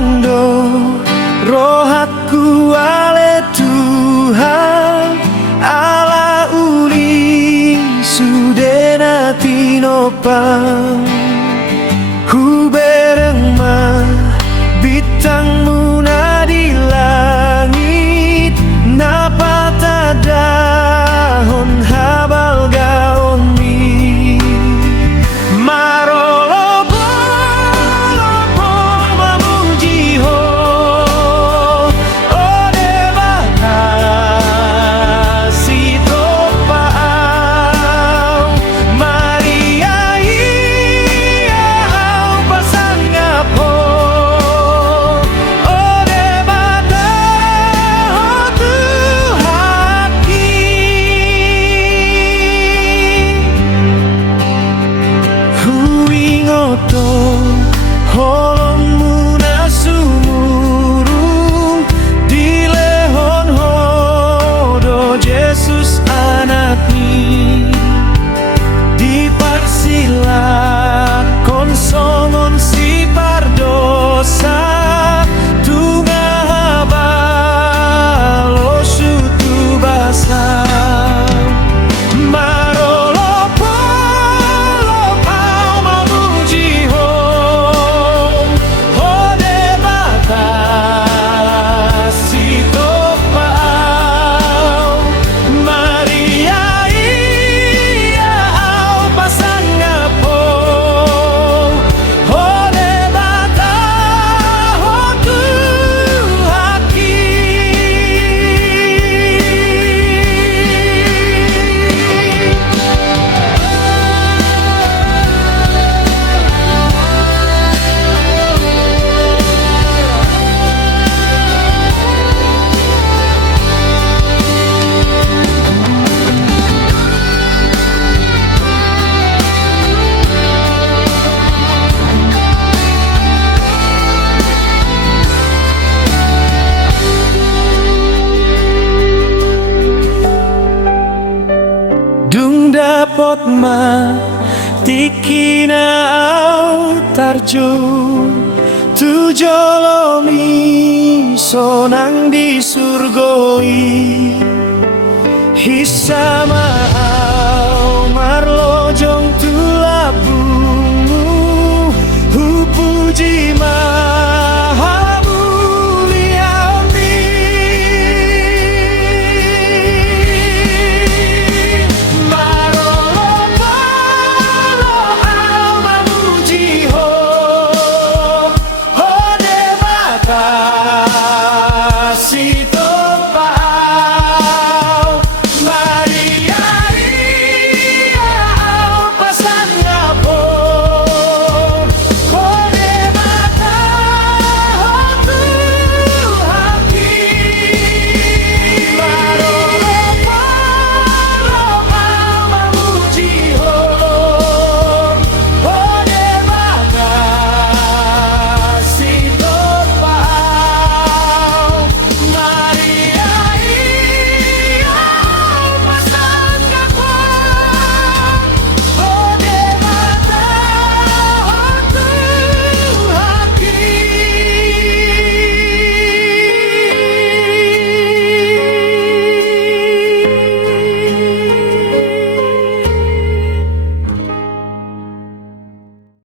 do rohatku ale Tuhan ala uli sudena tinopang ku bereng ma bintang muna di langit napa tadahon habal gaoni marolobo lobo mamuji ho ode batasi topau Maria ia au pasangapo ode bata hotu haki huingoto holong muna sumurung dilehon hodo Yesus anakni diparsilakon songon si pardosa tunga balo sutu basa marolopo lopau mamuji ho ode batasi topau Maria ia au pasangapo ode bata hotu haki dung dapot ma tikina au tarjo tujolomi sonang di surgoi hisama